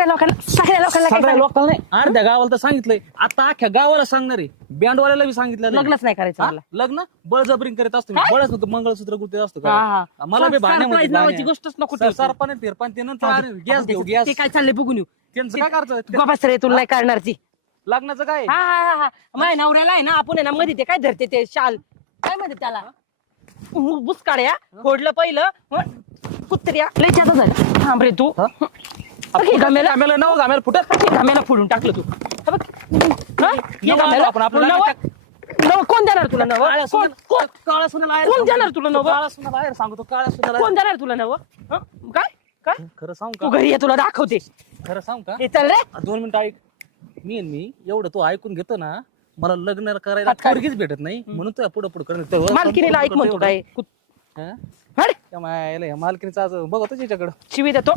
सगळ्या लोकांना काय सगळ्या लोकांना नाही, अर्ध्या गावाला तर सांगितलंय, आता अख्ख्या गावाला सांगणार आहे, बँडवाल्याला बी सांगितलं लग्नच नाही करायचं मला. लग्न बळजबरी करत असतो मी, बळच नव्हतं मंगळसूत्र गुंतत असतो हा, का? हा. मला बी सरप्राईज नावाची गोष्टच नको ठेवू. सरपण फिरपण ते नंतर गॅस घेऊ गॅस ते काय चाललंय बघून येऊ. त्यांचं काय करायचं बाबा रे तुला नाही करणार ती. लग्नाचं काय हा हा हा माझ्या नवऱ्याला आहे ना, आपण आहे ना मध्ये ते काय धरते ते शाल काय म्हणते त्याला, बुसकाड्या फोडलं पहिलं कुत्र्या लय जाता झालं. थांब रे तू घामेला नऊ घामेला फुटत घामेला फोडून टाकलं तू. हे बघ. हा? हे नवं घामेला- आपण आपलं नवं- नवं कोण देणार तुला नवं? काळ्या काळा सुनाला कोण देणार तुला नवं? काळा सुनाला आहे सांगतो, काळ्या सुनाला कोण देणार तुला नवं? हं? काय काय खरं सांगू तू का? घरी ये तुला दाखवते. खरं सांगू का? हे चल रे. 2 मिनिटं ऐक. मी एवढं तो ऐकून घेतो ना, मला लग्न करायला हात काढ. पोरगीच भेटत नाही, म्हणून तो पुढे करत मालकीनीला ऐक म्हणतो काय. हट. मालकीनीचा बघतो तिच्याकडं शिवी देतो.